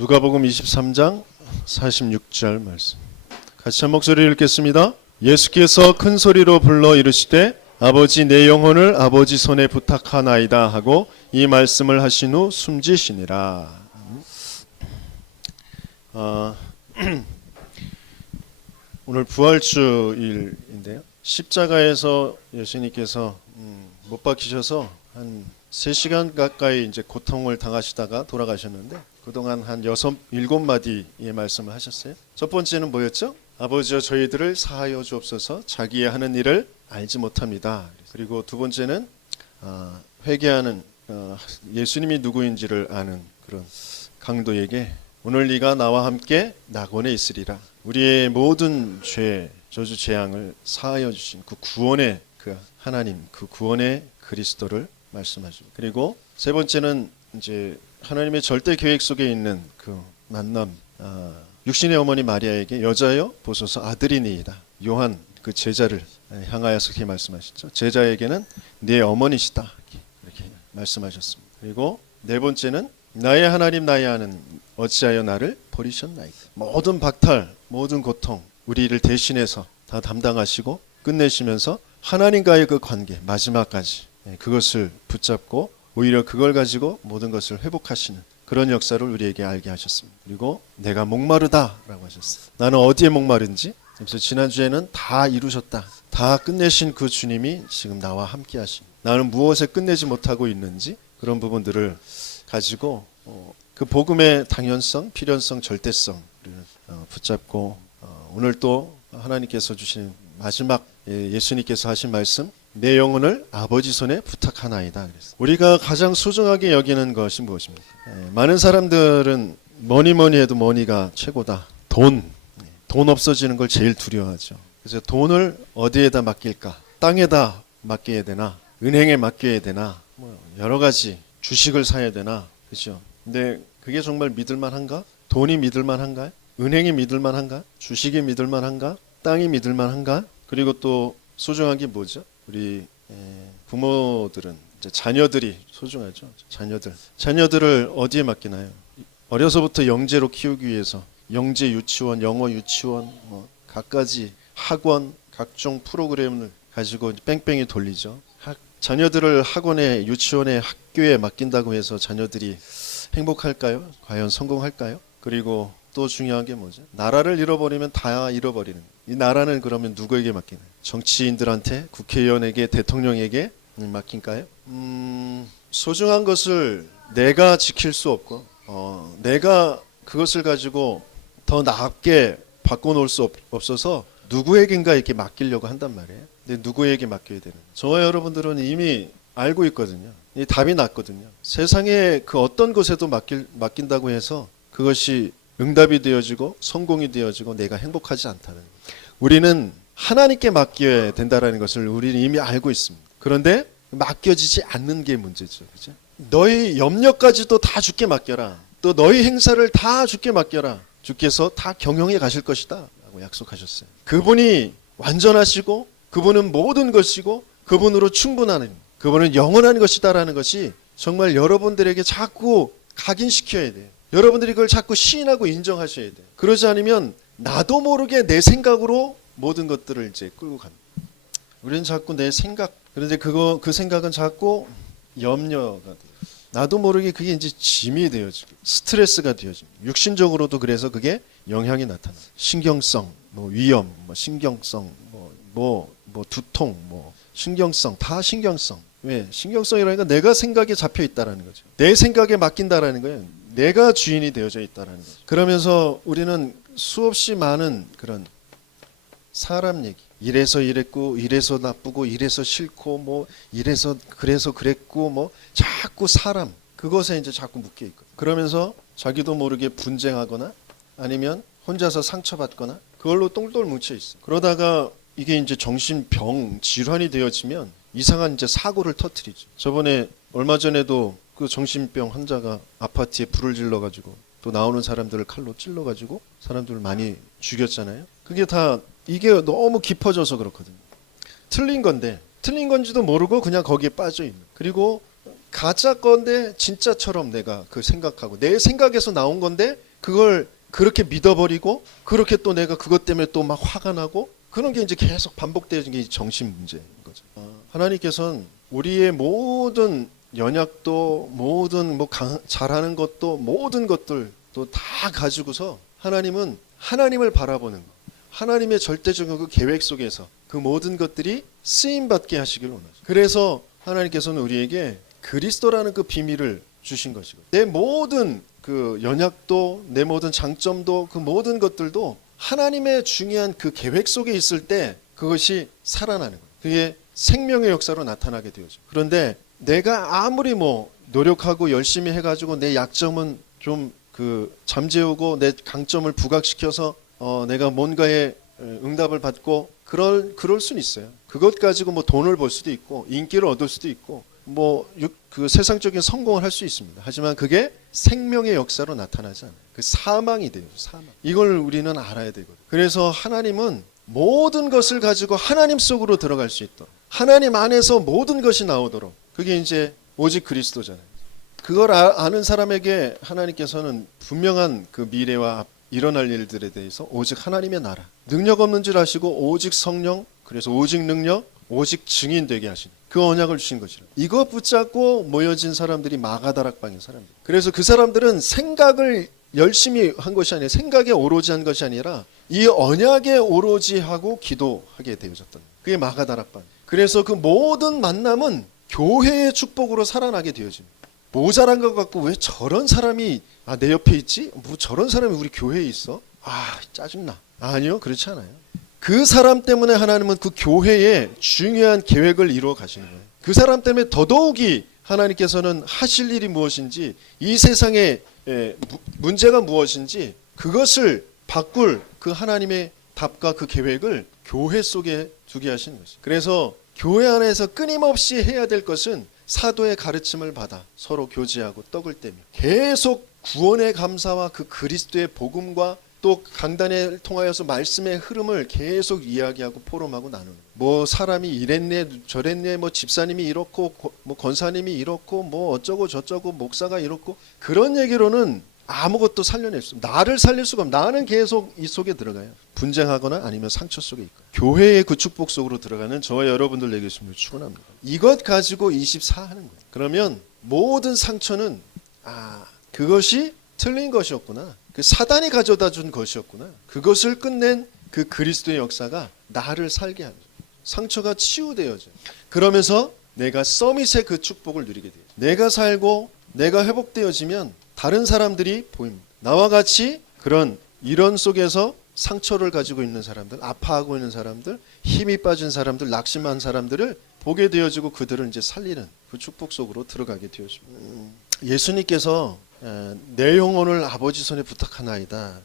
누가복음 23장 46절 말씀. 같이 한 목소리를 읽겠습니다. 예수께서 큰 소리로 불러 이르시되 아버지 내 영혼을 아버지 손에 부탁하나이다 하고 이 말씀을 하신 후 숨지시니라. 오늘 부활주일인데요. 십자가에서 예수님께서 못 박히셔서 한 3시간 가까이 이제 고통을 당하시다가 돌아가셨는데 그동안 한 7마디의 말씀을 하셨어요. 첫 번째는 뭐였죠? 아버지여 저희들을 사하여 주옵소서 자기의 하는 일을 알지 못합니다. 그리고 두 번째는 회개하는 예수님이 누구인지를 아는 그런 강도에게 오늘 네가 나와 함께 낙원에 있으리라. 우리의 모든 죄, 저주, 재앙을 사하여 주신 그 구원의 그 하나님, 그 구원의 그리스도를 말씀하십니다. 그리고 세 번째는 이제 하나님의 절대 계획 속에 있는 그 만남, 육신의 어머니 마리아에게 여자여 보소서 아들이니이다. 요한 그 제자를 향하여서 그렇게 말씀하셨죠. 제자에게는 네 어머니시다 이렇게 말씀하셨습니다. 그리고 네 번째는 나의 하나님 나의 하나님 어찌하여 나를 버리셨나이까. 모든 박탈, 모든 고통 우리를 대신해서 다 담당하시고 끝내시면서 하나님과의 그 관계 마지막까지 그것을 붙잡고 오히려 그걸 가지고 모든 것을 회복하시는 그런 역사를 우리에게 알게 하셨습니다. 그리고 내가 목마르다라고 하셨어요. 나는 어디에 목마른지. 그래서 지난주에는 다 이루셨다. 다 끝내신 그 주님이 지금 나와 함께 하신. 나는 무엇에 끝내지 못하고 있는지 그런 부분들을 가지고 그 복음의 당연성, 필연성, 절대성을 붙잡고 오늘 또 하나님께서 주신 마지막 예수님께서 하신 말씀 내 영혼을 아버지 손에 부탁하나이다. 그랬어요. 우리가 가장 소중하게 여기는 것이 무엇입니까? 많은 사람들은 뭐니 해도 머니가 최고다. 돈 없어지는 걸 제일 두려워하죠. 그래서 돈을 어디에다 맡길까? 땅에다 맡겨야 되나? 은행에 맡겨야 되나? 여러 가지 주식을 사야 되나? 그렇죠? 근데 그게 정말 믿을만한가? 돈이 믿을만한가? 은행이 믿을만한가? 주식이 믿을만한가? 땅이 믿을만한가? 그리고 또 소중한 게 뭐죠? 우리 부모들은 이제 자녀들이 소중하죠. 자녀들을 어디에 맡기나요? 어려서부터 영재로 키우기 위해서 영재 유치원, 영어 유치원, 갖가지 학원, 각종 프로그램을 가지고 뺑뺑이 돌리죠. 자녀들을 학원에, 유치원에, 학교에 맡긴다고 해서 자녀들이 행복할까요? 과연 성공할까요? 그리고 또 중요한 게 뭐죠? 나라를 잃어버리면 다 잃어버리는. 이 나라는 그러면 누구에게 맡기나요? 정치인들한테, 국회의원에게, 대통령에게 맡긴가요? 소중한 것을 내가 지킬 수 없고 내가 그것을 가지고 더 나게 바꿔놓을 수 없어서 누구에겐가 이렇게 맡기려고 한단 말이에요. 근데 누구에게 맡겨야 되는? 저와 여러분들은 이미 알고 있거든요. 이 답이 났거든요. 세상에 그 어떤 것에도 맡긴다고 해서 그것이 응답이 되어지고 성공이 되어지고 내가 행복하지 않다는 거예요. 우리는 하나님께 맡겨야 된다는 것을 우리는 이미 알고 있습니다. 그런데 맡겨지지 않는 게 문제죠. 그죠? 너희 염려까지도 다 주께 맡겨라. 또 너희 행사를 다 주께 맡겨라. 주께서 다 경영해 가실 것이다 라고 약속하셨어요. 그분이 완전하시고 그분은 모든 것이고 그분으로 충분하는, 그분은 영원한 것이다라는 것이 정말 여러분들에게 자꾸 각인시켜야 돼요. 여러분들이 그걸 자꾸 시인하고 인정하셔야 돼요. 그러지 않으면 나도 모르게 내 생각으로 모든 것들을 이제 끌고 갑니다. 우리는 자꾸 내 생각, 그런데 그 생각은 자꾸 염려가 돼요. 나도 모르게 그게 이제 짐이 되어지고 스트레스가 되어집니다. 육신적으로도 그래서 그게 영향이 나타나요. 신경성, 위염, 신경성, 두통, 신경성, 다 신경성. 왜? 신경성이라니까 내가 생각에 잡혀 있다라는 거죠. 내 생각에 맡긴다라는 거예요. 내가 주인이 되어져 있다라는 거죠. 그러면서 우리는 수없이 많은 그런 사람 얘기, 이래서 이랬고 이래서 나쁘고 이래서 싫고 이래서 그래서 그랬고 자꾸 사람 그것에 이제 자꾸 묶여 있고 그러면서 자기도 모르게 분쟁하거나 아니면 혼자서 상처받거나 그걸로 똘똘 뭉쳐 있어. 그러다가 이게 이제 정신병 질환이 되어지면 이상한 이제 사고를 터뜨리죠. 저번에 얼마 전에도 그 정신병 환자가 아파트에 불을 질러가지고 또 나오는 사람들을 칼로 찔러가지고 사람들을 많이 죽였잖아요. 그게 다 이게 너무 깊어져서 그렇거든요. 틀린 건지도 모르고 그냥 거기에 빠져 있는. 그리고 가짜 건데 진짜처럼 내가 그 생각하고 내 생각에서 나온 건데 그걸 그렇게 믿어버리고 그렇게 또 내가 그것 때문에 또 막 화가 나고 그런 게 이제 계속 반복되는 게 정신 문제인 거죠. 하나님께서는 우리의 모든 연약도 모든 잘하는 것도 모든 것들도 다 가지고서 하나님은 하나님을 바라보는 거, 하나님의 절대적인 그 계획 속에서 그 모든 것들이 쓰임받게 하시길 원하죠. 그래서 하나님께서는 우리에게 그리스도라는 그 비밀을 주신 것이고 내 모든 그 연약도 내 모든 장점도 그 모든 것들도 하나님의 중요한 그 계획 속에 있을 때 그것이 살아나는 거예요. 그게 생명의 역사로 나타나게 되어죠. 그런데 내가 아무리 노력하고 열심히 해가지고 내 약점은 좀 잠재우고 내 강점을 부각시켜서 내가 뭔가에 응답을 받고 그럴 수는 있어요. 그것 가지고 돈을 벌 수도 있고 인기를 얻을 수도 있고 그 세상적인 성공을 할 수 있습니다. 하지만 그게 생명의 역사로 나타나지 않아요. 그 사망이 돼요. 사망. 이걸 우리는 알아야 되거든요. 그래서 하나님은 모든 것을 가지고 하나님 속으로 들어갈 수 있도록 하나님 안에서 모든 것이 나오도록 그게 이제 오직 그리스도잖아요. 그걸 아는 사람에게 하나님께서는 분명한 그 미래와 일어날 일들에 대해서 오직 하나님의 나라 능력 없는 줄 아시고 오직 성령 그래서 오직 능력 오직 증인 되게 하시는 그 언약을 주신 것이라. 이거 붙잡고 모여진 사람들이 마가다락방인 사람들. 그래서 그 사람들은 생각을 열심히 한 것이 아니라 생각에 오로지 한 것이 아니라 이 언약에 오로지 하고 기도하게 되어졌던 그게 마가다락방. 그래서 그 모든 만남은 교회의 축복으로 살아나게 되어집니다. 모자란 것 같고 왜 저런 사람이 내 옆에 있지? 저런 사람이 우리 교회에 있어? 짜증나. 아니요, 그렇지 않아요. 그 사람 때문에 하나님은 그 교회에 중요한 계획을 이루어 가시는 거예요. 그 사람 때문에 더더욱이 하나님께서는 하실 일이 무엇인지 이 세상의 문제가 무엇인지 그것을 바꿀 그 하나님의 답과 그 계획을 교회 속에 두게 하시는 것이죠. 그래서 교회 안에서 끊임없이 해야 될 것은 사도의 가르침을 받아 서로 교제하고 떡을 떼며 계속 구원의 감사와 그 그리스도의 복음과 또 강단을 통하여서 말씀의 흐름을 계속 이야기하고 포럼하고 나누는 사람이 이랬네 저랬네 집사님이 이렇고 권사님이 이렇고 어쩌고 저쩌고 목사가 이렇고 그런 얘기로는 아무것도 살려낼 수 없어요. 나를 살릴 수가 없어요. 나는 계속 이 속에 들어가요. 분쟁하거나 아니면 상처 속에 있고 교회의 그 축복 속으로 들어가는 저와 여러분들 되게 축원합니다. 이것 가지고 24 하는 거예요. 그러면 모든 상처는 그것이 틀린 것이었구나. 그 사단이 가져다 준 것이었구나. 그것을 끝낸 그 그리스도의 역사가 나를 살게 하는 거예요. 상처가 치유되어져요. 그러면서 내가 서밋의 그 축복을 누리게 돼요. 내가 살고 내가 회복되어지면 다른 사람들이 보입니다. 나와 같이 이런 속에서 상처를 가지고 있는 사람들, 아파하고 있는 사람들, 힘이 빠진 사람들, 낙심한 사람들을 보게 되어지고 그들을 이제 살리는 그 축복 속으로 들어가게 되어집니다. 예수님께서 내 영혼을 아버지 손에 부탁하나이다.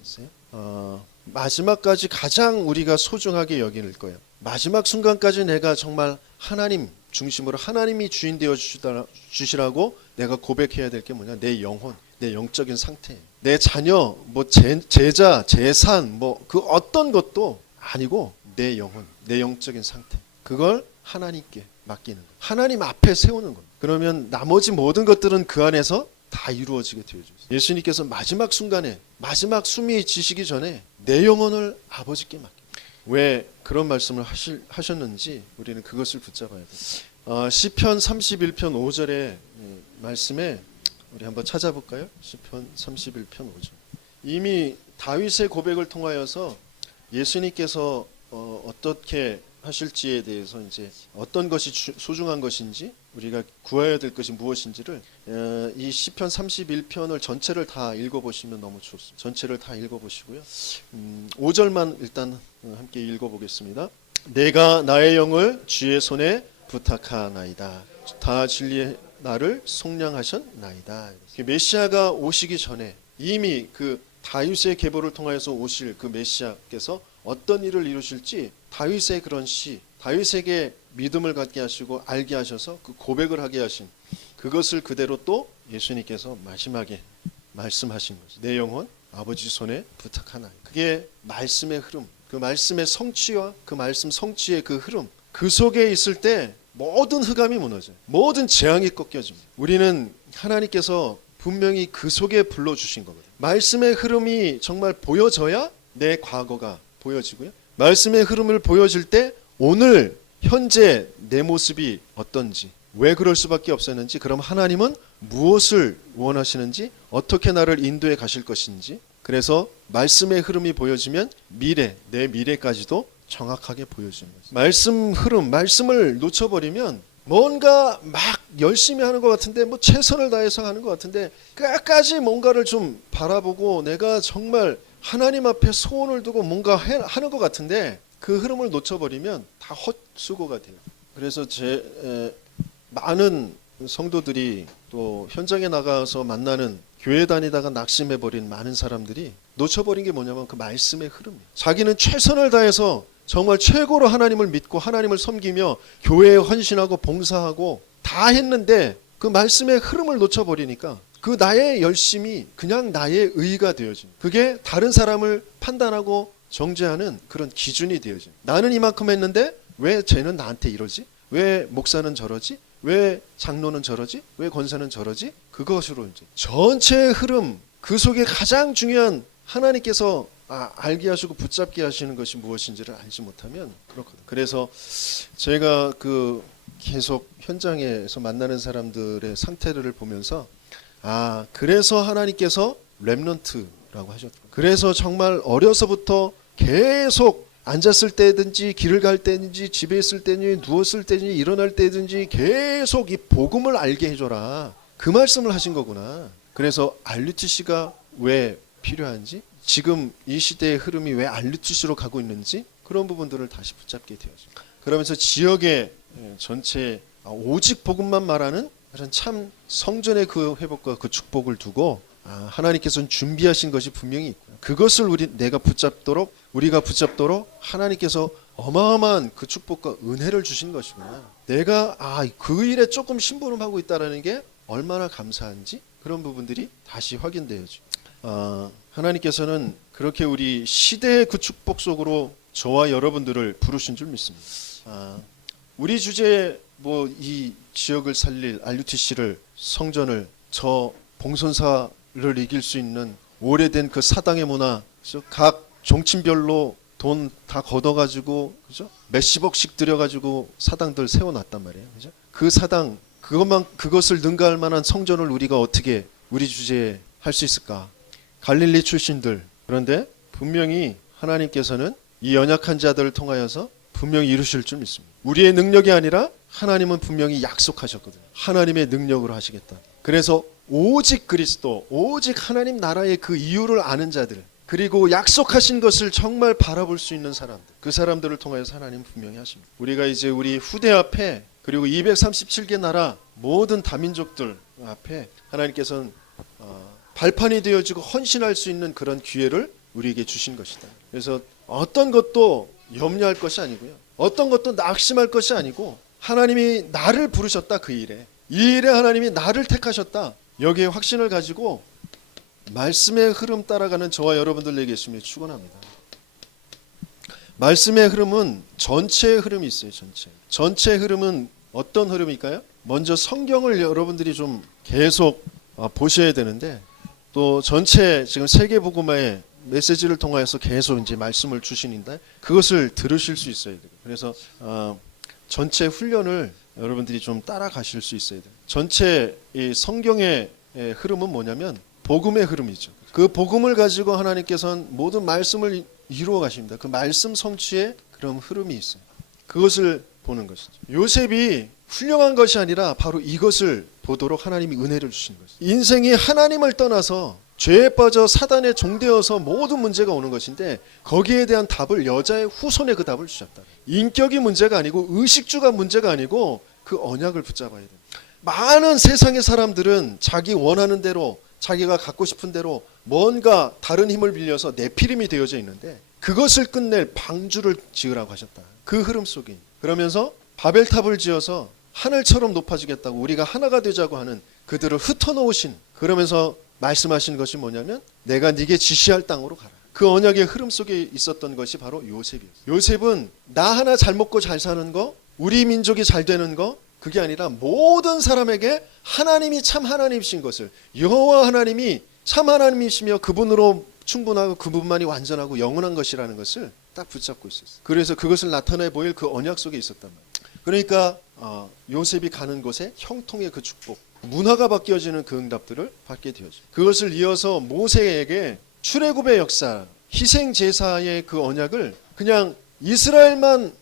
마지막까지 가장 우리가 소중하게 여길 거예요. 마지막 순간까지 내가 정말 하나님 중심으로 하나님이 주인 되어 주시라고 내가 고백해야 될 게 뭐냐? 내 영혼, 내 영적인 상태, 내 자녀, 제자, 재산, 그 어떤 것도 아니고 내 영혼, 내 영적인 상태. 그걸 하나님께 맡기는 거예요. 하나님 앞에 세우는 거예요. 그러면 나머지 모든 것들은 그 안에서 다 이루어지게 되어져요. 예수님께서 마지막 순간에 마지막 숨이 지시기 전에 내 영혼을 아버지께 맡깁니다. 왜 그런 말씀을 하셨는지 우리는 그것을 붙잡아야 돼요. 시편 31편 5절의 말씀에 우리 한번 찾아볼까요? 시편 31편 5절. 이미 다윗의 고백을 통하여서 예수님께서 어떻게 하실지에 대해서 이제 어떤 것이 소중한 것인지 우리가 구해야 될 것이 무엇인지를 이 시편 31편을 전체를 다 읽어보시면 너무 좋습니다. 전체를 다 읽어보시고요. 5절만 일단 함께 읽어보겠습니다. 내가 나의 영을 주의 손에 부탁하나이다. 다 진리의 나를 속량하셨나이다. 메시아가 오시기 전에 이미 그 다윗의 계보를 통하여서 오실 그 메시아께서 어떤 일을 이루실지 다윗의 그런 시, 다윗에게 믿음을 갖게 하시고 알게 하셔서 그 고백을 하게 하신 그것을 그대로 또 예수님께서 마지막에 말씀하신 거죠. 내 영혼 아버지 손에 부탁하나. 그게 말씀의 흐름, 그 말씀의 성취와 그 말씀 성취의 그 흐름, 그 속에 있을 때 모든 흑암이 무너져요. 모든 재앙이 꺾여집니다. 우리는 하나님께서 분명히 그 속에 불러주신 거거든요. 말씀의 흐름이 정말 보여져야 내 과거가 보여지고요. 말씀의 흐름을 보여줄 때 오늘 현재 내 모습이 어떤지, 왜 그럴 수밖에 없었는지, 그럼 하나님은 무엇을 원하시는지, 어떻게 나를 인도해 가실 것인지, 그래서 말씀의 흐름이 보여지면 내 미래까지도 정확하게 보여주는 거죠. 말씀 흐름, 말씀을 놓쳐버리면 뭔가 막 열심히 하는 것 같은데, 뭐 최선을 다해서 하는 것 같은데, 끝까지 뭔가를 좀 바라보고 내가 정말 하나님 앞에 소원을 두고 뭔가 하는 것 같은데 그 흐름을 놓쳐버리면 다 헛수고가 돼요. 그래서 많은 성도들이 또 현장에 나가서 만나는, 교회 다니다가 낙심해버린 많은 사람들이 놓쳐버린 게 뭐냐면 그 말씀의 흐름이에요. 자기는 최선을 다해서 정말 최고로 하나님을 믿고 하나님을 섬기며 교회에 헌신하고 봉사하고 다 했는데 그 말씀의 흐름을 놓쳐버리니까 그 나의 열심이 그냥 나의 의가 되어진, 그게 다른 사람을 판단하고 정죄하는 그런 기준이 되어진, 나는 이만큼 했는데 왜 쟤는 나한테 이러지? 왜 목사는 저러지? 왜 장로는 저러지? 왜 권사는 저러지? 그것으로 이제 전체의 흐름, 그 속에 가장 중요한 하나님께서 알게 하시고 붙잡게 하시는 것이 무엇인지를 알지 못하면 그렇거든요. 그래서 제가 계속 현장에서 만나는 사람들의 상태를 보면서 그래서 하나님께서 렘넌트라고 하셨다. 그래서 정말 어려서부터 계속 앉았을 때든지 길을 갈 때든지 집에 있을 때든지 누웠을 때든지 일어날 때든지 계속 이 복음을 알게 해줘라. 그 말씀을 하신 거구나. 그래서 RUTC가 왜 필요한지, 지금 이 시대의 흐름이 왜 RUTC로 가고 있는지 그런 부분들을 다시 붙잡게 되어져. 그러면서 지역의 전체 오직 복음만 말하는 참 성전의 그 회복과 그 축복을 두고 하나님께서는 준비하신 것이 분명히 있고요. 그것을 우리가 붙잡도록 하나님께서 어마어마한 그 축복과 은혜를 주신 것이구나. 내가 그 일에 조금 심부름하고 있다는 게 얼마나 감사한지 그런 부분들이 다시 확인되어져. 하나님께서는 그렇게 우리 시대의 그 축복 속으로 저와 여러분들을 부르신 줄 믿습니다. 우리 주제 이 지역을 살릴 RUTC를, 성전을, 저 봉선사를 이길 수 있는 오래된 그 사당의 문화, 각 종친별로 돈 다 걷어가지고, 그죠? 몇십억씩 들여가지고 사당들 세워놨단 말이에요, 그죠? 그 사당, 그것을 능가할 만한 성전을 우리가 어떻게 우리 주제에 할 수 있을까? 갈릴리 출신들. 그런데 분명히 하나님께서는 이 연약한 자들을 통하여서 분명히 이루실 줄 믿습니다. 우리의 능력이 아니라 하나님은 분명히 약속하셨거든요. 하나님의 능력으로 하시겠다. 그래서 오직 그리스도, 오직 하나님 나라의 그 이유를 아는 자들, 그리고 약속하신 것을 정말 바라볼 수 있는 사람들, 그 사람들을 통하여서 하나님 분명히 하십니다. 우리가 이제 우리 후대 앞에, 그리고 237개 나라 모든 다민족들 앞에 하나님께서는 발판이 되어지고 헌신할 수 있는 그런 기회를 우리에게 주신 것이다. 그래서 어떤 것도 염려할 것이 아니고요, 어떤 것도 낙심할 것이 아니고, 하나님이 나를 부르셨다. 그 일에, 이 일에 하나님이 나를 택하셨다. 여기에 확신을 가지고 말씀의 흐름 따라가는 저와 여러분들 계시면 축원합니다. 말씀의 흐름은 전체의 흐름이 있어요. 전체의 흐름은 어떤 흐름일까요? 먼저 성경을 여러분들이 좀 계속 보셔야 되는데, 또 전체 지금 세계복음화의 메시지를 통해서 계속 이제 말씀을 주시는데 그것을 들으실 수 있어야 돼요. 그래서 전체 훈련을 여러분들이 좀 따라가실 수 있어야 돼요. 전체 이 성경의 흐름은 뭐냐면 복음의 흐름이죠. 그 복음을 가지고 하나님께서는 모든 말씀을 이루어 가십니다. 그 말씀 성취의 그런 흐름이 있어요. 그것을 보는 것이죠. 요셉이 훌륭한 것이 아니라 바로 이것을 보도록 하나님이 은혜를 주신 것이죠. 인생이 하나님을 떠나서 죄에 빠져 사단의 종되어서 모든 문제가 오는 것인데, 거기에 대한 답을 여자의 후손에 그 답을 주셨다. 인격이 문제가 아니고 의식주가 문제가 아니고 그 언약을 붙잡아야 됩니다. 많은 세상의 사람들은 자기 원하는 대로, 자기가 갖고 싶은 대로 뭔가 다른 힘을 빌려서 내피림이 되어져 있는데 그것을 끝낼 방주를 지으라고 하셨다. 그 흐름 속에. 그러면서 바벨탑을 지어서 하늘처럼 높아지겠다고, 우리가 하나가 되자고 하는 그들을 흩어놓으신, 그러면서 말씀하신 것이 뭐냐면 내가 네게 지시할 땅으로 가라. 그 언약의 흐름 속에 있었던 것이 바로 요셉이었어요. 요셉은 나 하나 잘 먹고 잘 사는 거, 우리 민족이 잘 되는 거, 그게 아니라 모든 사람에게 하나님이 참 하나님이신 것을, 여호와 하나님이 참 하나님이시며 그분으로 충분하고 그분만이 완전하고 영원한 것이라는 것을 딱 붙잡고 있었어요. 그래서 그것을 나타내 보일 그 언약 속에 있었단 말이에요. 그러니까 요셉이 가는 곳에 형통의 그 축복, 문화가 바뀌어지는 그 응답들을 받게 되어져. 그것을 이어서 모세에게 출애굽의 역사, 희생 제사의 그 언약을 그냥 이스라엘만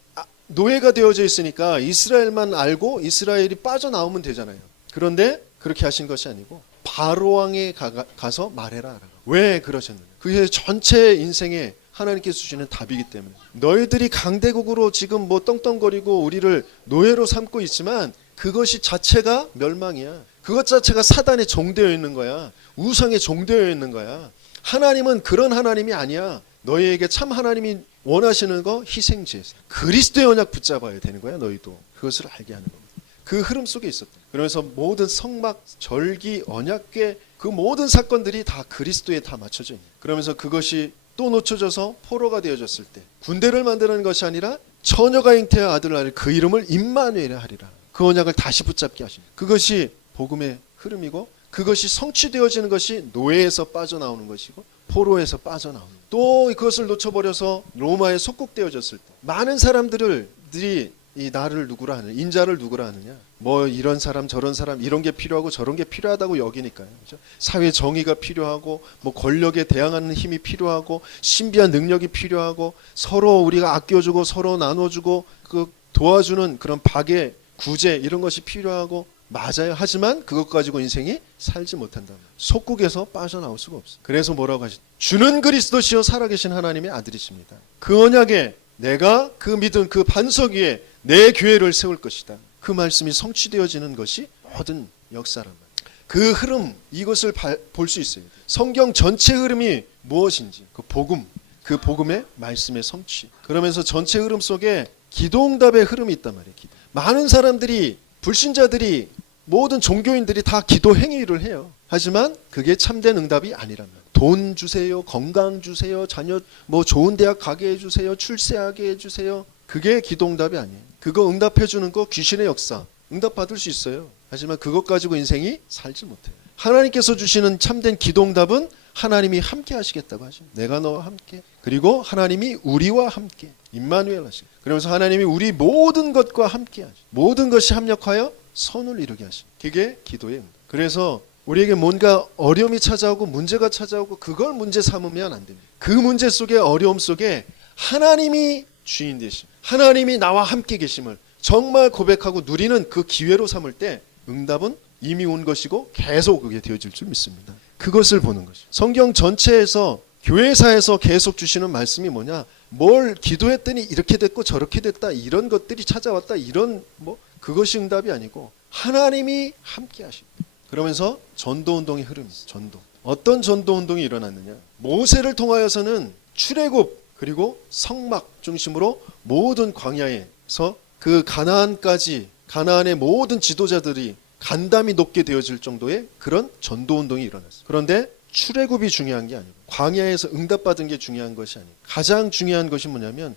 노예가 되어져 있으니까 이스라엘만 알고 이스라엘이 빠져나오면 되잖아요. 그런데 그렇게 하신 것이 아니고 바로 왕에 가서 말해라. 왜 그러셨느냐? 그게 전체 인생에 하나님께서 주시는 답이기 때문에. 너희들이 강대국으로 지금 뭐 떵떵거리고 우리를 노예로 삼고 있지만 그것이 자체가 멸망이야. 그것 자체가 사단에 종되어 있는 거야. 우상에 종되어 있는 거야. 하나님은 그런 하나님이 아니야. 너희에게 참 하나님이 원하시는 거 희생제사. 그리스도의 언약 붙잡아야 되는 거야. 너희도. 그것을 알게 하는 겁니다. 그 흐름 속에 있었다. 그래서 모든 성막, 절기, 언약궤 그 모든 사건들이 다 그리스도에 다 맞춰져 있는. 그러면서 그것이 또 놓쳐져서 포로가 되어졌을 때 군대를 만드는 것이 아니라 처녀가 잉태의 아들을 낳을 그 이름을 임마누엘이라 하리라. 그 언약을 다시 붙잡게 하십니다. 그것이 복음의 흐름이고 그것이 성취되어지는 것이 노예에서 빠져나오는 것이고 포로에서 빠져나오는 것. 또 그것을 놓쳐버려서 로마에 속국되어졌을 때 많은 사람들이 이 나를 누구라 하느냐, 인자를 누구라 하느냐, 뭐 이런 사람 저런 사람 이런 게 필요하고 저런 게 필요하다고 여기니까요. 그렇죠? 사회 정의가 필요하고 뭐 권력에 대항하는 힘이 필요하고 신비한 능력이 필요하고 서로 우리가 아껴주고 서로 나눠주고 그 도와주는 그런 박애 구제 이런 것이 필요하고 맞아요. 하지만 그것 가지고 인생이 살지 못한다. 속국에서 빠져나올 수가 없어요. 그래서 뭐라고 하시죠? 주는 그리스도시요 살아계신 하나님의 아들이십니다. 그 언약에 내가 그 믿은 그 반석 위에 내 교회를 세울 것이다. 그 말씀이 성취되어지는 것이 모든 역사란 말이에요. 그 흐름, 이것을 볼 수 있어요. 성경 전체 흐름이 무엇인지, 그 복음, 그 복음의 말씀의 성취. 그러면서 전체 흐름 속에 기도응답의 흐름이 있단 말이에요. 기도. 많은 사람들이, 불신자들이, 모든 종교인들이 다 기도 행위를 해요. 하지만 그게 참된 응답이 아니란 말이에요. 돈 주세요, 건강 주세요, 자녀 뭐 좋은 대학 가게 해주세요, 출세하게 해주세요. 그게 기도응답이 아니에요. 그거 응답해주는 거 귀신의 역사, 응답받을 수 있어요. 하지만 그것 가지고 인생이 살지 못해요. 하나님께서 주시는 참된 기도응답은 하나님이 함께 하시겠다고 하십니다. 내가 너와 함께. 그리고 하나님이 우리와 함께. 임마누엘 하시고. 그러면서 하나님이 우리 모든 것과 함께 하시고. 모든 것이 합력하여 선을 이루게 하시고. 그게 기도의 응답. 그래서 우리에게 뭔가 어려움이 찾아오고 문제가 찾아오고 그걸 문제 삼으면 안 됩니다. 그 문제 속에 어려움 속에 하나님이 주인 되심, 하나님이 나와 함께 계심을 정말 고백하고 누리는 그 기회로 삼을 때 응답은 이미 온 것이고 계속 그게 되어질 줄 믿습니다. 그것을 보는 것이죠. 성경 전체에서 교회사에서 계속 주시는 말씀이 뭐냐, 뭘 기도했더니 이렇게 됐고 저렇게 됐다 이런 것들이 찾아왔다 이런 뭐 그것이 응답이 아니고 하나님이 함께 하십니다. 그러면서 전도운동의 흐름이 전도. 어떤 전도운동이 일어났느냐, 모세를 통하여서는 출애굽 그리고 성막 중심으로 모든 광야에서 그 가나안까지 가나안의 모든 지도자들이 간담이 높게 되어질 정도의 그런 전도운동이 일어났어요. 그런데 출애굽이 중요한 게 아니고 광야에서 응답받은 게 중요한 것이 아니고 가장 중요한 것이 뭐냐면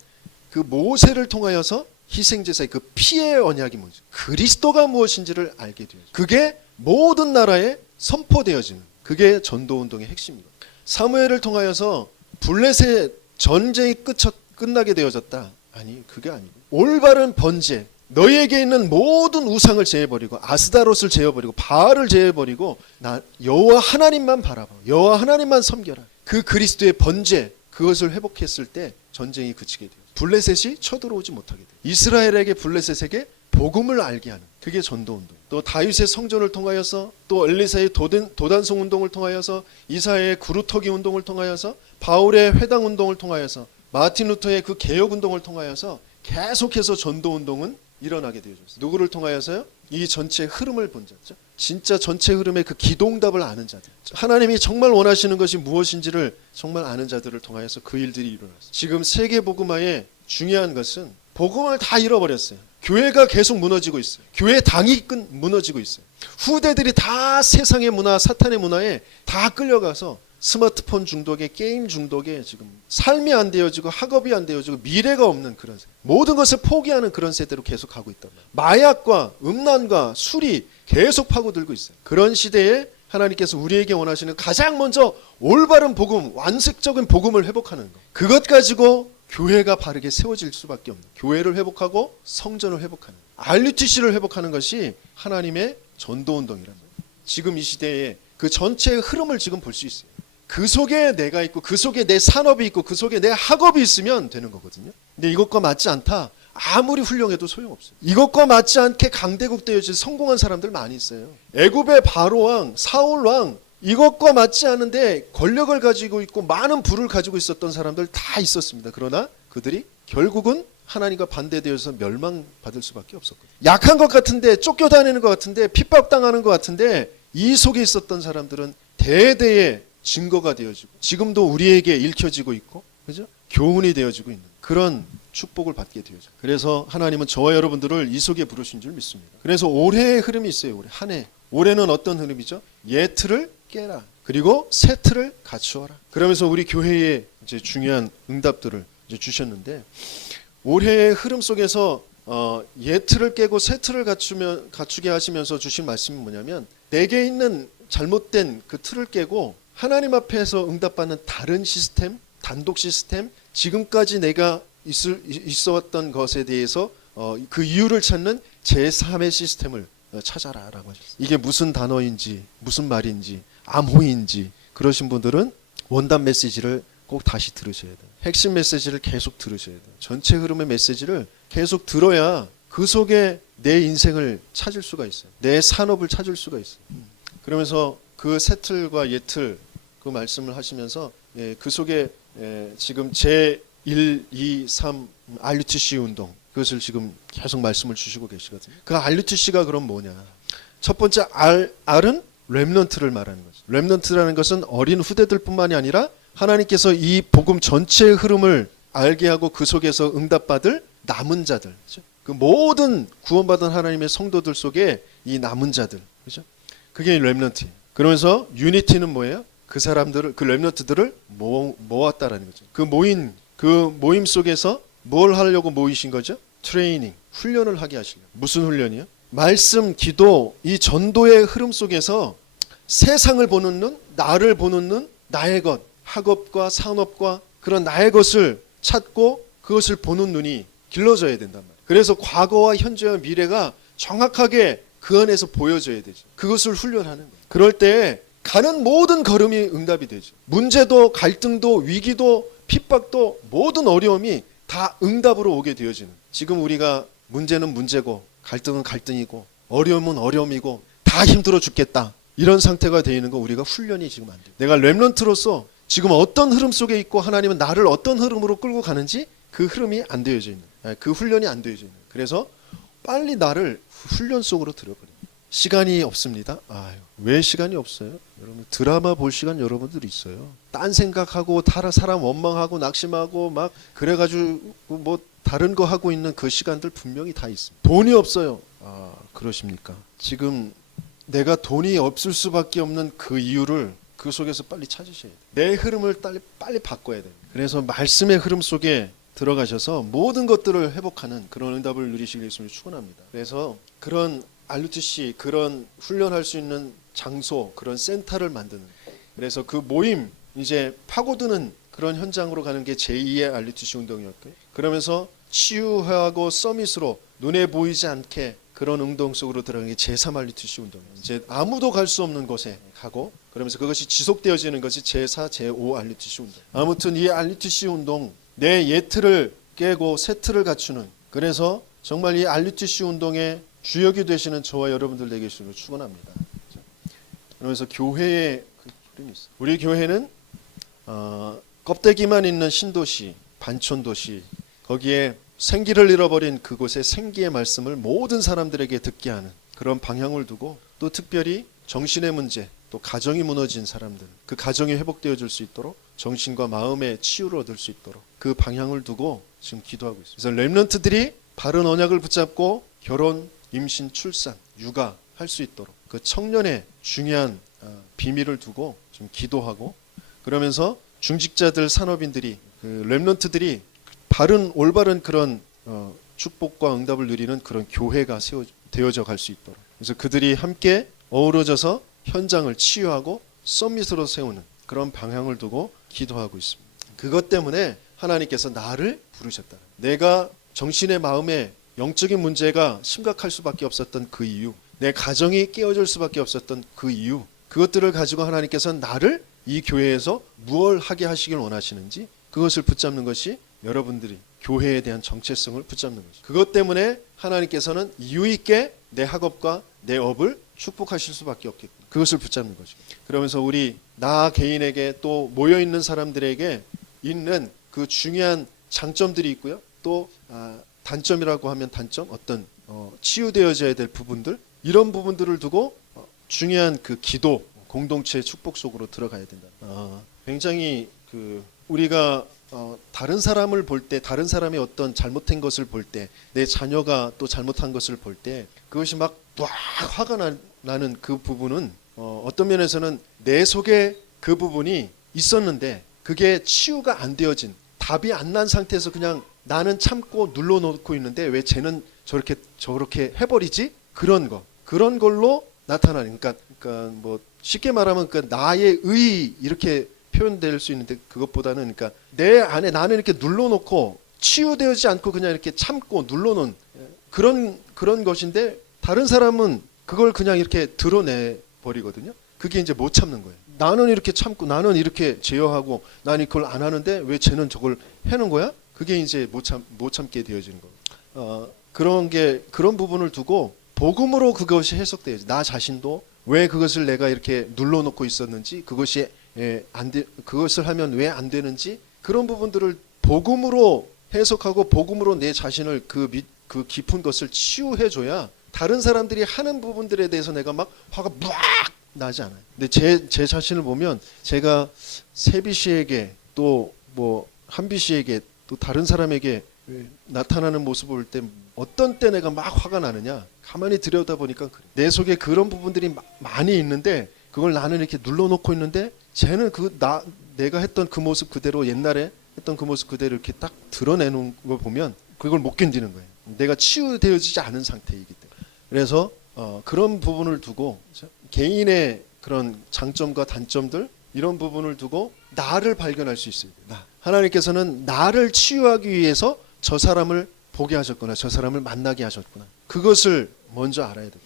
그 모세를 통하여서 희생제사의 그 피의 언약이 뭐죠? 그리스도가 무엇인지를 알게 되어요. 그게 모든 나라에 선포되어지는 그게 전도운동의 핵심입니다. 사무엘을 통하여서 블레셋 전쟁이 끝나게 되어졌다. 아니 그게 아니고 올바른 번제, 너희에게 있는 모든 우상을 제해버리고 아스다롯을 제해버리고 바알을 제해버리고 나 여호와 하나님만 바라봐, 여호와 하나님만 섬겨라. 그 그리스도의 번제 그것을 회복했을 때 전쟁이 그치게 돼요. 블레셋이 쳐들어오지 못하게 돼요. 이스라엘에게 블레셋에게 복음을 알게 하는 그게 전도운동. 또 다윗의 성전을 통하여서 또 엘리사의 도단송 운동을 통하여서 이사야의 구루터기 운동을 통하여서 바울의 회당 운동을 통하여서 마틴 루터의 그 개혁 운동을 통하여서 계속해서 전도운동은 일어나게 되어졌어요. 누구를 통하여서요? 이 전체 흐름을 본 자죠. 진짜 전체 흐름의 그 기도응답을 아는 자들. 하나님이 정말 원하시는 것이 무엇인지를 정말 아는 자들을 통하여서 그 일들이 일어났어요. 지금 세계 복음화의 중요한 것은 복음을 다 잃어버렸어요. 교회가 계속 무너지고 있어요. 교회 당이 무너지고 있어요. 후대들이 다 세상의 문화, 사탄의 문화에 다 끌려가서 스마트폰 중독에, 게임 중독에 지금 삶이 안 되어지고 학업이 안 되어지고 미래가 없는 그런 세대. 모든 것을 포기하는 그런 세대로 계속 가고 있단 말이에요. 마약과 음란과 술이 계속 파고들고 있어요. 그런 시대에 하나님께서 우리에게 원하시는 가장 먼저 올바른 복음, 완색적인 복음을 회복하는 것. 그것 가지고 교회가 바르게 세워질 수밖에 없는, 교회를 회복하고 성전을 회복하는, RUTC를 회복하는 것이 하나님의 전도운동이란 말이에요. 지금 이 시대에 그 전체의 흐름을 지금 볼 수 있어요. 그 속에 내가 있고 그 속에 내 산업이 있고 그 속에 내 학업이 있으면 되는 거거든요. 근데 이것과 맞지 않다, 아무리 훌륭해도 소용없어요. 이것과 맞지 않게 강대국 되어진 성공한 사람들 많이 있어요. 애굽의 바로왕, 사울왕, 이것과 맞지 않은데 권력을 가지고 있고 많은 부를 가지고 있었던 사람들 다 있었습니다. 그러나 그들이 결국은 하나님과 반대되어서 멸망받을 수밖에 없었거든요. 약한 것 같은데, 쫓겨다니는 것 같은데, 핍박당하는 것 같은데, 이 속에 있었던 사람들은 대대의 증거가 되어지고 지금도 우리에게 읽혀지고 있고, 그죠? 교훈이 되어지고 있는 그런 축복을 받게 되어져. 그래서 하나님은 저와 여러분들을 이 속에 부르신 줄 믿습니다. 그래서 올해의 흐름이 있어요. 올해 한 해. 올해는 어떤 흐름이죠? 옛 틀을 깨라. 그리고 새 틀을 갖추어라. 그러면서 우리 교회에 이제 중요한 응답들을 이제 주셨는데, 올해의 흐름 속에서 옛 틀을 깨고 새 틀을 갖추게 하시면서 주신 말씀이 뭐냐면, 내게 있는 잘못된 그 틀을 깨고 하나님 앞에서 응답받는 다른 시스템, 단독 시스템, 지금까지 내가 있어왔던 것에 대해서 그 이유를 찾는 제3의 시스템을 찾아라라고 하셨어요. 이게 무슨 단어인지, 무슨 말인지, 암호인지, 그러신 분들은 원단 메시지를 꼭 다시 들으셔야 돼요. 핵심 메시지를 계속 들으셔야 돼요. 전체 흐름의 메시지를 계속 들어야 그 속에 내 인생을 찾을 수가 있어요. 내 산업을 찾을 수가 있어요. 그러면서 그 새 틀과 옛 틀 그 말씀을 하시면서 그 속에 지금 제1, 2, 3 RUTC 운동, 그것을 지금 계속 말씀을 주시고 계시거든요. 그 RUTC가 그럼 뭐냐? 첫 번째 R은 렘넌트를 말하는 거죠. 렘넌트라는 것은 어린 후대들뿐만이 아니라 하나님께서 이 복음 전체의 흐름을 알게 하고 그 속에서 응답받을 남은 자들, 그렇죠? 그 모든 구원받은 하나님의 성도들 속에 이 남은 자들, 그렇죠? 그게 렘넌트예요. 그러면서 유니티는 뭐예요? 그 사람들을, 그 렘넌트들을 모았다라는 거죠. 그 모임 속에서 뭘 하려고 모이신 거죠? 트레이닝, 훈련을 하게 하시려고. 무슨 훈련이요? 말씀, 기도, 이 전도의 흐름 속에서 세상을 보는 눈, 나를 보는 눈, 나의 것, 학업과 산업과 그런 나의 것을 찾고 그것을 보는 눈이 길러져야 된단 말이에요. 그래서 과거와 현재와 미래가 정확하게 그 안에서 보여져야 되죠. 그것을 훈련하는 거예요. 그럴 때 가는 모든 걸음이 응답이 되죠. 문제도, 갈등도, 위기도, 핍박도, 모든 어려움이 다 응답으로 오게 되어지는. 지금 우리가 문제는 문제고, 갈등은 갈등이고, 어려움은 어려움이고, 다 힘들어 죽겠다, 이런 상태가 되어 있는 거 우리가 훈련이 지금 안 돼요. 내가 렘넌트로서 지금 어떤 흐름 속에 있고 하나님은 나를 어떤 흐름으로 끌고 가는지 그 흐름이 안 되어져 있는, 그 훈련이 안 되어져 있는. 그래서 빨리 나를 훈련 속으로 들어버려요. 시간이 없습니다. 왜 시간이 없어요? 여러분, 드라마 볼 시간 여러분들 있어요. 딴 생각하고 사람 원망하고 낙심하고 막 그래가지고 뭐 다른 거 하고 있는 그 시간들 분명히 다 있습니다. 돈이 없어요. 그러십니까? 지금 내가 돈이 없을 수밖에 없는 그 이유를 그 속에서 빨리 찾으셔야 돼요. 내 흐름을 빨리 바꿔야 돼요. 그래서 말씀의 흐름 속에 들어가셔서 모든 것들을 회복하는 그런 응답을 누리시길 예수님을 축원합니다. 그래서 그런 RUTC, 그런 훈련할 수 있는 장소, 그런 센터를 만드는, 그래서 그 모임 이제 파고드는 그런 현장으로 가는 게 제2의 RUTC 운동이었고요. 그러면서 치유하고 서밋으로 눈에 보이지 않게 그런 운동 속으로 들어가는 게 제3 RUTC 운동이에요. 이제 아무도 갈 수 없는 곳에 가고, 그러면서 그것이 지속되어지는 것이 제4, 제5 RUTC 운동. 아무튼 이 RUTC 운동, 내 옛 틀을 깨고 새 틀을 갖추는, 그래서 정말 이 RUTC 운동의 주역이 되시는 저와 여러분들 되게 주시는 걸 축원합니다. 그러면서 교회의 그 흐름이 있어요. 우리 교회는 껍데기만 있는 신도시, 반촌도시, 거기에 생기를 잃어버린 그곳의 생기의 말씀을 모든 사람들에게 듣게 하는 그런 방향을 두고, 또 특별히 정신의 문제, 또 가정이 무너진 사람들, 그 가정이 회복되어질 수 있도록, 정신과 마음의 치유를 얻을 수 있도록 그 방향을 두고 지금 기도하고 있습니다. 그래서 렘넌트들이 바른 언약을 붙잡고 결혼, 임신, 출산, 육아 할 수 있도록 그 청년의 중요한 비밀을 두고 좀 기도하고, 그러면서 중직자들, 산업인들이, 그 렘넌트들이 바른 올바른 그런 축복과 응답을 누리는 그런 교회가 되어져 갈 수 있도록, 그래서 그들이 함께 어우러져서 현장을 치유하고 서밋으로 세우는 그런 방향을 두고 기도하고 있습니다. 그것 때문에 하나님께서 나를 부르셨다. 내가 정신의 마음에 영적인 문제가 심각할 수밖에 없었던 그 이유, 내 가정이 깨어질 수밖에 없었던 그 이유, 그것들을 가지고 하나님께서는 나를 이 교회에서 무엇을 하게 하시길 원하시는지 그것을 붙잡는 것이 여러분들이 교회에 대한 정체성을 붙잡는 것이죠. 그것 때문에 하나님께서는 이유 있게 내 학업과 내 업을 축복하실 수밖에 없겠고 그것을 붙잡는 거죠. 그러면서 우리 나 개인에게 또 모여있는 사람들에게 있는 그 중요한 장점들이 있고요. 또 단점이라고 하면 단점, 어떤 치유되어져야 될 부분들, 이런 부분들을 두고 중요한 그 기도 공동체의 축복 속으로 들어가야 된다. 굉장히 우리가 다른 사람을 볼 때, 다른 사람의 어떤 잘못된 것을 볼 때, 내 자녀가 또 잘못한 것을 볼 때 그것이 막 화가 나는 그 부분은 어떤 면에서는 내 속에 그 부분이 있었는데 그게 치유가 안 되어진, 답이 안 난 상태에서 그냥 나는 참고 눌러놓고 있는데 왜 쟤는 저렇게 해버리지? 그런 걸로 나타나는, 그러니까 뭐 쉽게 말하면 나의 의 이렇게 표현될 수 있는데 그것보다는 그러니까 내 안에 나는 이렇게 눌러놓고 치유되지 않고 그냥 이렇게 참고 눌러놓은 그런 것인데 다른 사람은 그걸 그냥 이렇게 드러내 버리거든요. 그게 이제 못 참는 거예요. 나는 이렇게 참고 나는 이렇게 제어하고 나는 그걸 안 하는데 왜 쟤는 저걸 해는 거야? 그게 이제 못 참게 되어지는 거예요. 그런 부분을 두고 복음으로 그것이 해석돼야지. 나 자신도 왜 그것을 내가 이렇게 눌러놓고 있었는지, 그것이 그것을 하면 왜 안 되는지, 그런 부분들을 복음으로 해석하고 복음으로 내 자신을 그 깊은 것을 치유해줘야 다른 사람들이 하는 부분들에 대해서 내가 막 화가 막 나지 않아요. 근데 제 자신을 보면 제가 세비 씨에게 또 뭐 한비 씨에게 또 다른 사람에게 나타나는 모습을 볼 때 어떤 때 내가 막 화가 나느냐, 가만히 들여다보니까 내 속에 그런 부분들이 많이 있는데 그걸 나는 이렇게 눌러놓고 있는데 쟤는 내가 했던 그 모습 그대로, 옛날에 했던 그 모습 그대로 이렇게 딱 드러내는 걸 보면 그걸 못 견디는 거예요. 내가 치유되어지지 않은 상태이기 때문에. 그래서 그런 부분을 두고 개인의 그런 장점과 단점들, 이런 부분을 두고 나를 발견할 수 있어요. 하나님께서는 나를 치유하기 위해서 저 사람을 보게 하셨구나, 저 사람을 만나게 하셨구나, 그것을 먼저 알아야 돼요.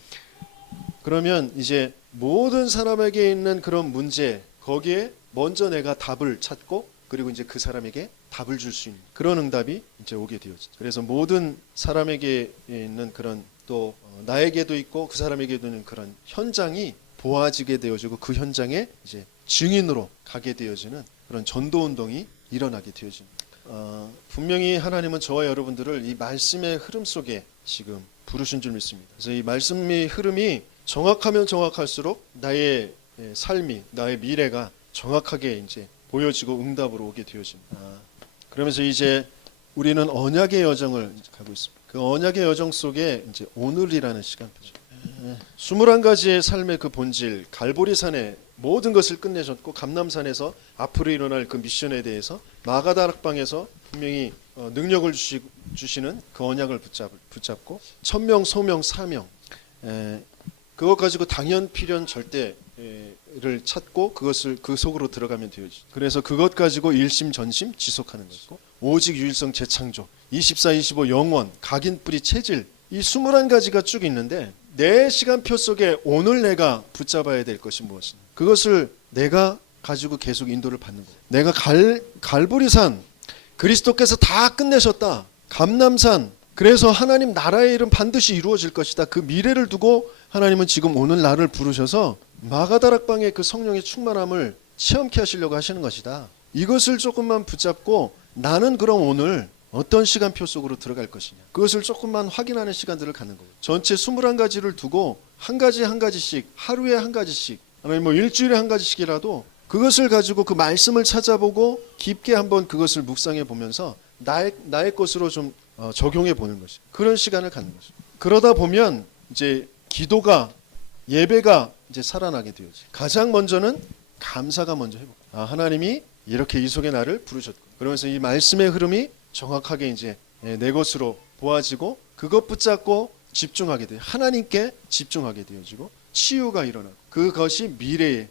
그러면 이제 모든 사람에게 있는 그런 문제, 거기에 먼저 내가 답을 찾고 그리고 이제 그 사람에게 답을 줄 수 있는 그런 응답이 이제 오게 되어지죠. 그래서 모든 사람에게 있는 그런 또 나에게도 있고 그 사람에게도 있는 그런 현장이 보아지게 되어지고 그 현장에 이제 증인으로 가게 되어지는 그런 전도 운동이 일어나게 되어집니다. 분명히 하나님은 저와 여러분들을 이 말씀의 흐름 속에 지금 부르신 줄 믿습니다. 그래서 이 말씀의 흐름이 정확하면 정확할수록 나의 삶이, 나의 미래가 정확하게 이제 보여지고 응답으로 오게 되어집니다. 그러면서 이제 우리는 언약의 여정을 가고 있습니다. 그 언약의 여정 속에 이제 오늘이라는 시간표죠. 21가지의 삶의 그 본질, 갈보리산에 모든 것을 끝내셨고 감람산에서 앞으로 일어날 그 미션에 대해서 마가다락방에서 분명히 능력을 주시는 그 언약을 붙잡고 천명, 소명, 사명, 그것 가지고 당연, 필연, 절대를 찾고 그것을 그 속으로 들어가면 되어지. 그래서 그것 가지고 일심, 전심 지속하는 것이고, 오직, 유일성, 재창조, 24, 25, 영원, 각인, 뿌리, 체질, 이 21가지가 쭉 있는데 내 시간표 속에 오늘 내가 붙잡아야 될 것이 무엇인가, 그것을 내가 가지고 계속 인도를 받는 거예요. 내가 갈보리산, 그리스도께서 다 끝내셨다. 감람산, 그래서 하나님 나라의 일은 반드시 이루어질 것이다. 그 미래를 두고 하나님은 지금 오늘 나를 부르셔서 마가다락방의 그 성령의 충만함을 체험케 하시려고 하시는 것이다. 이것을 조금만 붙잡고 나는 그럼 오늘 어떤 시간표 속으로 들어갈 것이냐, 그것을 조금만 확인하는 시간들을 갖는 거예요. 전체 21가지를 두고 한 가지씩, 하루에 한 가지씩, 아니면 뭐 일주일에 한 가지씩이라도 그것을 가지고 그 말씀을 찾아보고 깊게 한번 그것을 묵상해 보면서 나의 것으로 좀 적용해 보는 것이, 그런 시간을 갖는 것이죠. 그러다 보면 이제 기도가, 예배가 이제 살아나게 되어지. 가장 먼저는 감사가 먼저 해보고, 하나님이 이렇게 이 속에 나를 부르셨고, 그러면서 이 말씀의 흐름이 정확하게 이제 내 것으로 보아지고 그것 붙잡고 집중하게 돼요. 하나님께 집중하게 되어지고 치유가 일어나고 그것이 미래에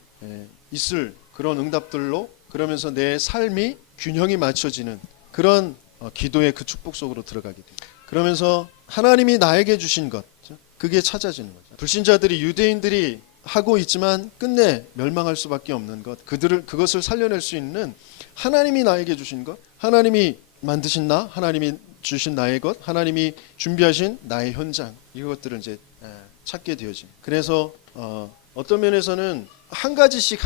있을 그런 응답들로 그러면서 내 삶이 균형이 맞춰지는 그런 기도의 그 축복 속으로 들어가게 돼요. 그러면서 하나님이 나에게 주신 것 그게 찾아지는 거죠. 불신자들이 유대인들이 하고 있지만 끝내 멸망할 수밖에 없는 것 그것을 살려낼 수 있는 하나님이 나에게 주신 것 하나님이 만드신 나 하나님이 주신 나의 것 하나님이 준비하신 나의 현장 이것들을 이제 찾게 되어진. 그래서 어떤 면에서는 한 가지씩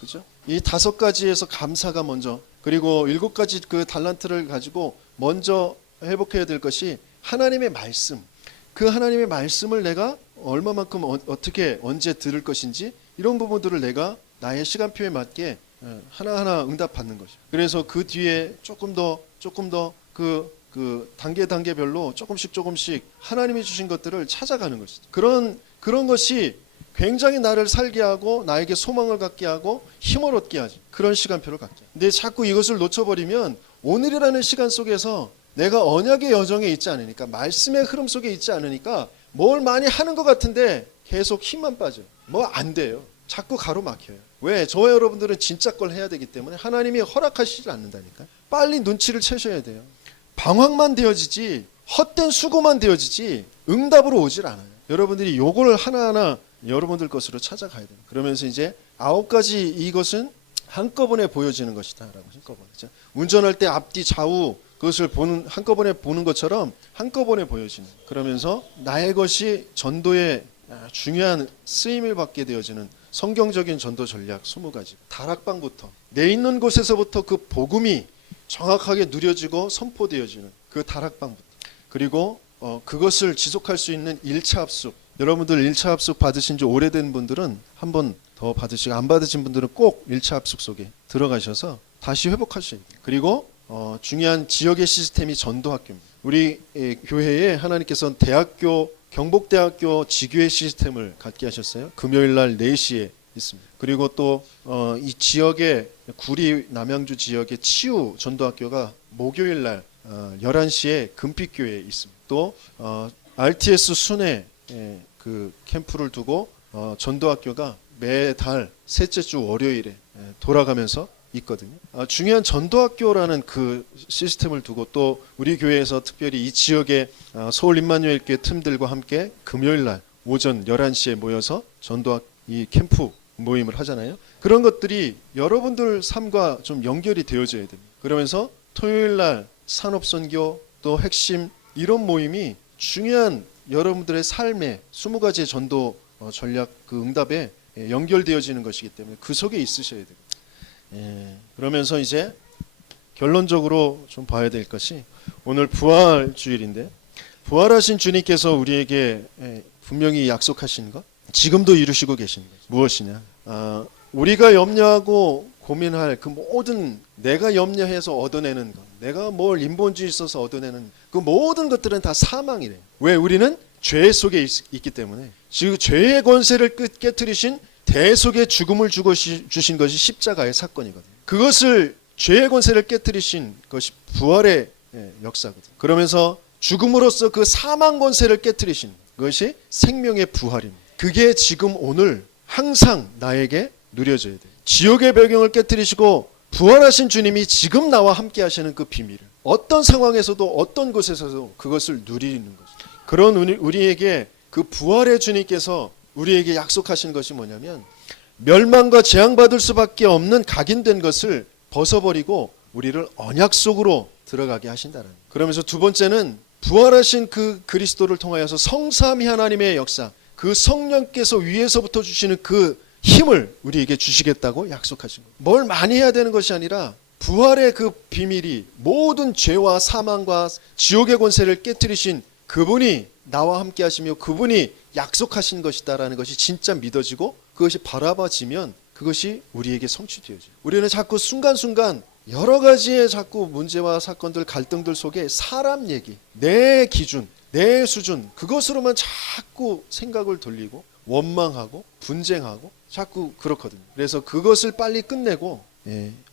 그죠? 이 5가지에서 감사가 먼저 그리고 7가지 그 달란트를 가지고 먼저 회복해야 될 것이 하나님의 말씀. 그 하나님의 말씀을 내가 얼마만큼 어떻게 언제 들을 것인지 이런 부분들을 내가 나의 시간표에 맞게 하나하나 응답받는 것이죠. 그래서 그 뒤에 조금 더 그 단계별로 조금씩 하나님이 주신 것들을 찾아가는 것이죠. 그런 것이 굉장히 나를 살게 하고 나에게 소망을 갖게 하고 힘을 얻게 하죠. 그런 시간표를 갖게. 근데 자꾸 이것을 놓쳐버리면 오늘이라는 시간 속에서 내가 언약의 여정에 있지 않으니까 말씀의 흐름 속에 있지 않으니까 뭘 많이 하는 것 같은데 계속 힘만 빠져요. 뭐 안 돼요. 자꾸 가로막혀요. 왜? 저와 여러분들은 진짜 걸 해야 되기 때문에 하나님이 허락하시지 않는다니까. 빨리 눈치를 채셔야 돼요. 방황만 되어지지 헛된 수고만 되어지지 응답으로 오질 않아요. 여러분들이 요걸 하나하나 여러분들 것으로 찾아가야 돼요. 그러면서 이제 9가지 이것은 한꺼번에 보여지는 것이다 라고 한꺼번에. 운전할 때 앞뒤 좌우 그것을 한꺼번에 보는 것처럼 한꺼번에 보여지는. 그러면서 나의 것이 전도의 중요한 쓰임을 받게 되어지는 성경적인 전도 전략 20가지. 다락방부터 내 있는 곳에서부터 그 복음이 정확하게 누려지고 선포되어지는 그 다락방부터. 그리고 그것을 지속할 수 있는 1차 합숙. 여러분들 1차 합숙 받으신 지 오래된 분들은 한 번 더 받으시고 안 받으신 분들은 꼭 1차 합숙 속에 들어가셔서 다시 회복하셔야 돼요. 그리고 중요한 지역의 시스템이 전도학교입니다. 우리 교회에 하나님께서는 경복대학교 지교회 시스템을 갖게 하셨어요. 금요일날 4시에 있습니다. 그리고 또 이 지역의 구리 남양주 지역의 치유 전도학교가 목요일날 11시에 금빛교회에 있습니다. 또 RTS 순회 그 캠프를 두고 전도학교가 매달 셋째 주 월요일에 돌아가면서 있거든요. 중요한 전도학교라는 그 시스템을 두고 또 우리 교회에서 특별히 이 지역의 서울 임마누엘교회 팀들과 함께 금요일날 오전 11시에 모여서 전도학 이 캠프 모임을 하잖아요. 그런 것들이 여러분들 삶과 좀 연결이 되어져야 됩니다. 그러면서 토요일날 산업선교 또 핵심 이런 모임이 중요한 여러분들의 삶의 20가지의 전도 전략 그 응답에 연결되어지는 것이기 때문에 그 속에 있으셔야 됩니다. 그러면서 이제 결론적으로 좀 봐야 될 것이 오늘 부활주일인데 부활하신 주님께서 우리에게 분명히 약속하신 것 지금도 이루시고 계신 것 무엇이냐? 우리가 염려하고 고민할 그 모든 내가 염려해서 얻어내는 것 내가 뭘 인본주의 있어서 얻어내는 그 모든 것들은 다 사망이래요. 왜? 우리는 죄 속에 있기 때문에 지금 죄의 권세를 깨뜨리신 대속의 죽음을 주신 것이 십자가의 사건이거든요. 그것을 죄의 권세를 깨뜨리신 것이 부활의 역사거든요. 그러면서 죽음으로써 그 사망 권세를 깨뜨리신 것이 생명의 부활입니다. 그게 지금 오늘 항상 나에게 누려져야 돼요. 지옥의 배경을 깨뜨리시고 부활하신 주님이 지금 나와 함께 하시는 그 비밀을 어떤 상황에서도 어떤 곳에서도 그것을 누리는 거죠. 그런 우리에게 그 부활의 주님께서 우리에게 약속하신 것이 뭐냐면 멸망과 재앙받을 수밖에 없는 각인된 것을 벗어버리고 우리를 언약 속으로 들어가게 하신다는 거예요. 그러면서 두 번째는 부활하신 그 그리스도를 통하여서 성삼위 하나님의 역사 그 성령께서 위에서부터 주시는 그 힘을 우리에게 주시겠다고 약속하신 거예요. 뭘 많이 해야 되는 것이 아니라 부활의 그 비밀이 모든 죄와 사망과 지옥의 권세를 깨뜨리신 그분이 나와 함께 하시며 그분이 약속하신 것이다라는 것이 진짜 믿어지고 그것이 바라봐지면 그것이 우리에게 성취되어져요. 우리는 자꾸 순간순간 여러 가지의 자꾸 문제와 사건들 갈등들 속에 사람 얘기 내 기준 내 수준 그것으로만 자꾸 생각을 돌리고 원망하고 분쟁하고 자꾸 그렇거든요. 그래서 그것을 빨리 끝내고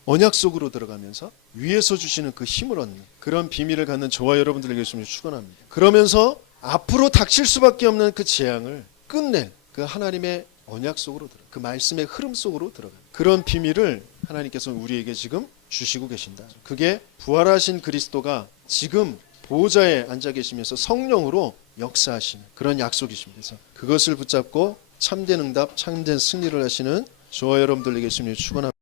언약 속으로 들어가면서 위에서 주시는 그 힘을 얻는 그런 비밀을 갖는 저와 여러분들에게 좀 축원합니다. 그러면서 앞으로 닥칠 수밖에 없는 그 재앙을 끝낼 그 하나님의 언약 속으로 들어, 그 말씀의 흐름 속으로 들어가. 그런 비밀을 하나님께서 우리에게 지금 주시고 계신다. 그게 부활하신 그리스도가 지금 보좌에 앉아 계시면서 성령으로 역사하시는 그런 약속이십니다. 그래서 그것을 붙잡고 참된 응답, 참된 승리를 하시는 저와 여러분들에게 주님을 축원합니다.